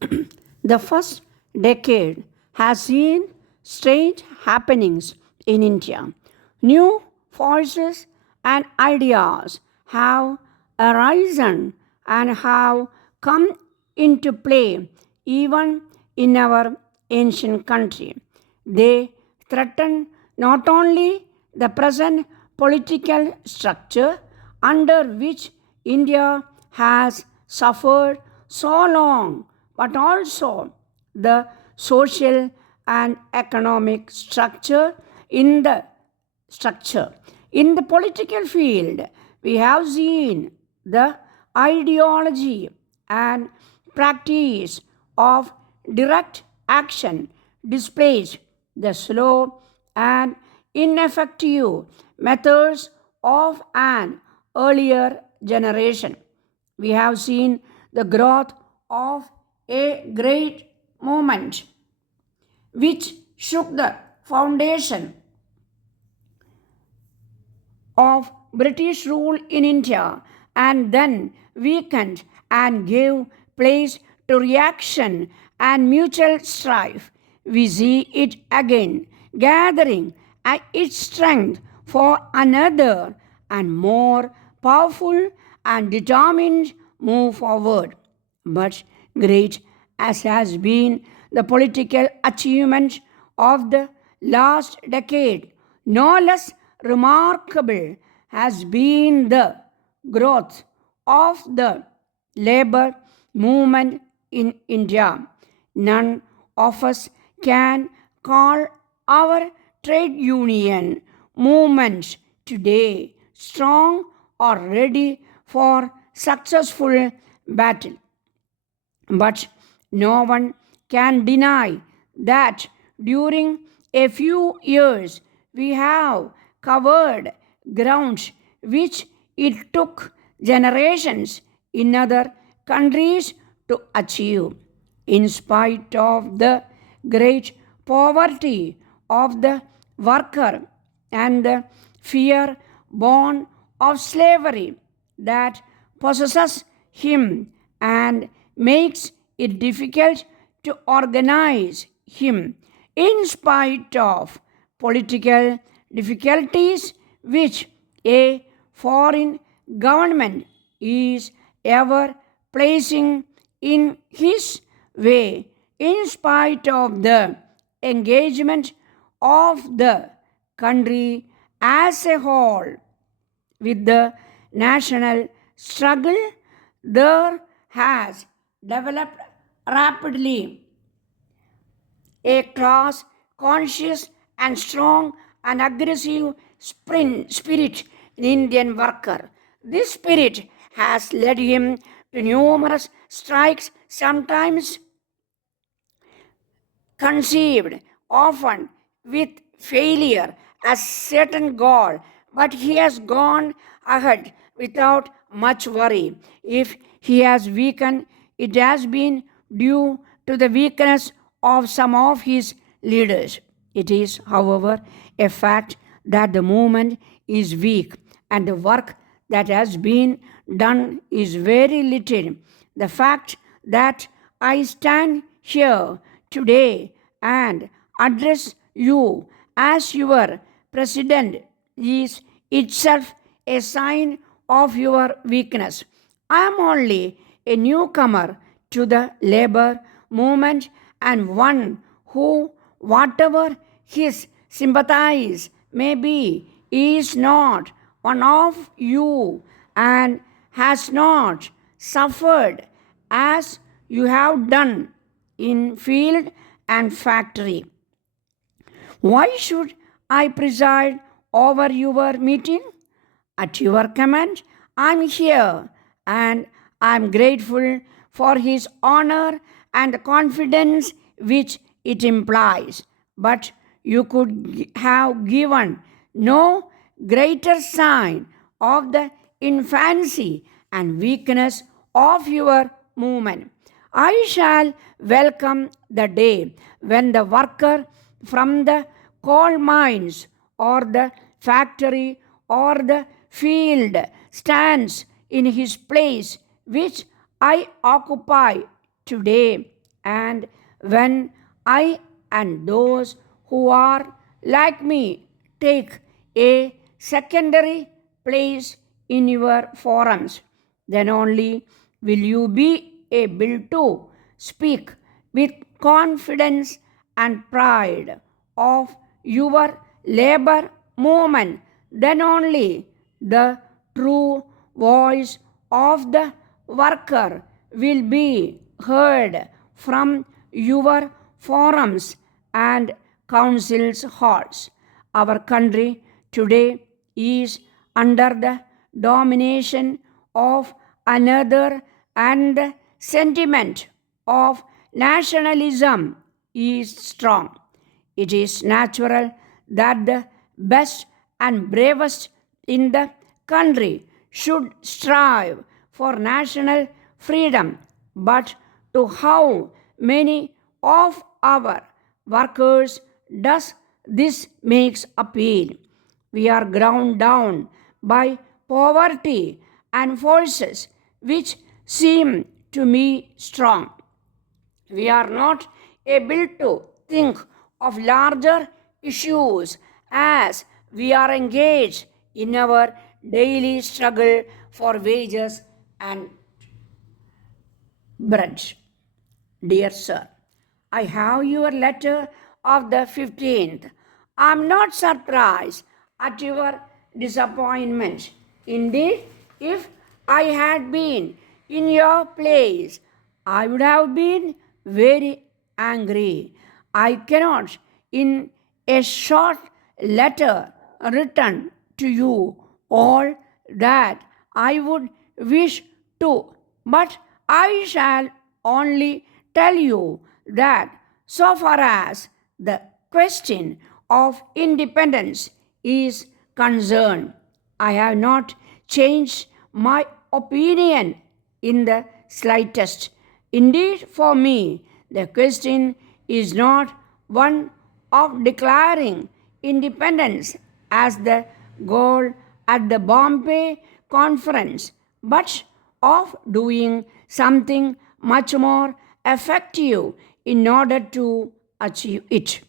The first decade has seen strange happenings in India. New forces and ideas have arisen and have come into play even in our ancient country. They threaten not only the present political structure under which India has suffered so long, but also the social and economic structure. In the political field, we have seen the ideology and practice of direct action displace the slow and ineffective methods of an earlier generation. We have seen the growth of a great movement which shook the foundation of British rule in India and then weakened and gave place to reaction and mutual strife. We see it again gathering its strength for another and more powerful and determined move forward. But great as has been the political achievement of the last decade, no less remarkable has been the growth of the labor movement in India. None of us can call our trade union movement today strong or ready for successful battle. But no one can deny that during a few years we have covered grounds which it took generations in other countries to achieve. In spite of the great poverty of the worker and the fear born of slavery that possesses him and makes it difficult to organize him, in spite of political difficulties which a foreign government is ever placing in his way, in spite of the engagement of the country as a whole with the national struggle, there has developed rapidly a class conscious and strong and aggressive spirit in Indian worker. This spirit has led him to numerous strikes, sometimes conceived, often with failure as certain goal, but he has gone ahead without much worry. If he has weakened, it has been due to the weakness of some of his leaders. It is, however, a fact that the movement is weak and the work that has been done is very little. The fact that I stand here today and address you as your president is itself a sign of your weakness. I am only a newcomer to the labor movement and one who, whatever his sympathies may be, is not one of you and has not suffered as you have done in field and factory. Why should I preside over your meeting? At your command, I am here and I am grateful for his honor and the confidence which it implies. But you could have given no greater sign of the infancy and weakness of your movement. I shall welcome the day when the worker from the coal mines or the factory or the field stands in his place which I occupy today and when I and those who are like me take a secondary place in your forums, then only will you be able to speak with confidence and pride of your labor movement. Then only the true voice of the worker will be heard from your forums and councils halls. Our country today is under the domination of another, and the sentiment of nationalism is strong. It is natural that the best and bravest in the country should strive for national freedom. But to how many of our workers does this makes appeal? We are ground down by poverty and forces which seem to me strong. We are not able to think of larger issues as we are engaged in our daily struggle for wages and bread. Dear sir, I have your letter of the 15th. I am not surprised at your disappointment. Indeed, if I had been in your place, I would have been very angry. I cannot, in a short letter, written to you all that I would wish to, but I shall only tell you that so far as the question of independence is concerned, I have not changed my opinion in the slightest. Indeed, for me, the question is not one of declaring independence as the goal at the Bombay conference, but of doing something much more effective in order to achieve it.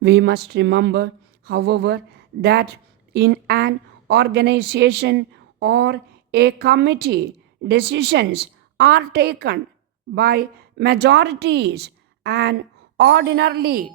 We must remember, however, that in an organization or a committee, decisions are taken by majorities, and ordinarily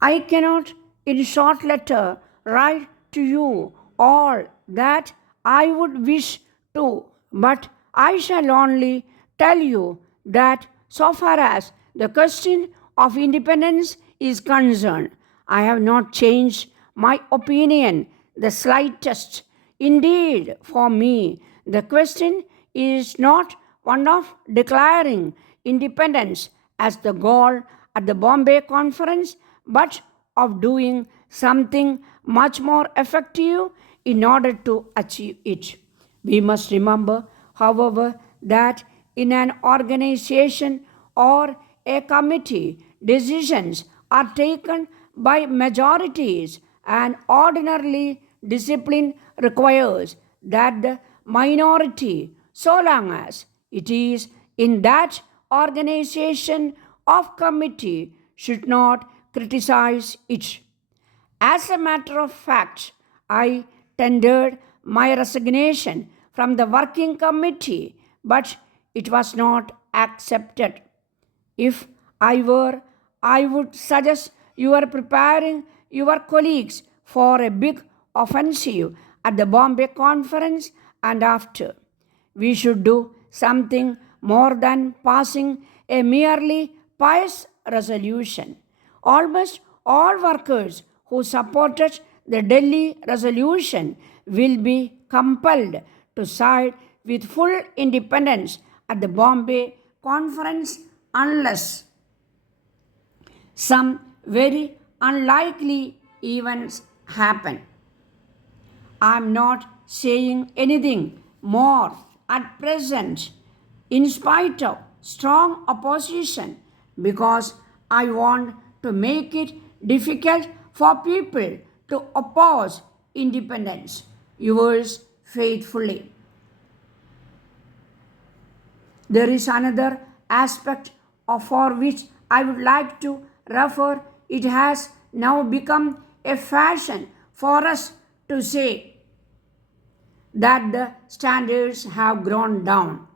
I cannot, in short letter, write to you all that I would wish to, but I shall only tell you that so far as the question of independence is concerned, I have not changed my opinion the slightest. Indeed, for me, the question is not one of declaring independence as the goal at the Bombay conference, but of doing something much more effective in order to achieve it. We must remember, however, that in an organization or a committee, decisions are taken by majorities, and ordinarily discipline requires that the minority, so long as it is in that organization of committee, should not criticize it. As a matter of fact, I tendered my resignation from the working committee, but it was not accepted. If I were, I would suggest you are preparing your colleagues for a big offensive at the Bombay conference and after. We should do something more than passing a merely pious resolution. Almost all workers who supported the Delhi resolution will be compelled to side with full independence at the Bombay conference unless some very unlikely events happen. I am not saying anything more at present, in spite of strong opposition, because I want to make it difficult for people to oppose independence. Yours faithfully. There is another aspect for which I would like to refer, it has now become a fashion for us to say that the standards have gone down.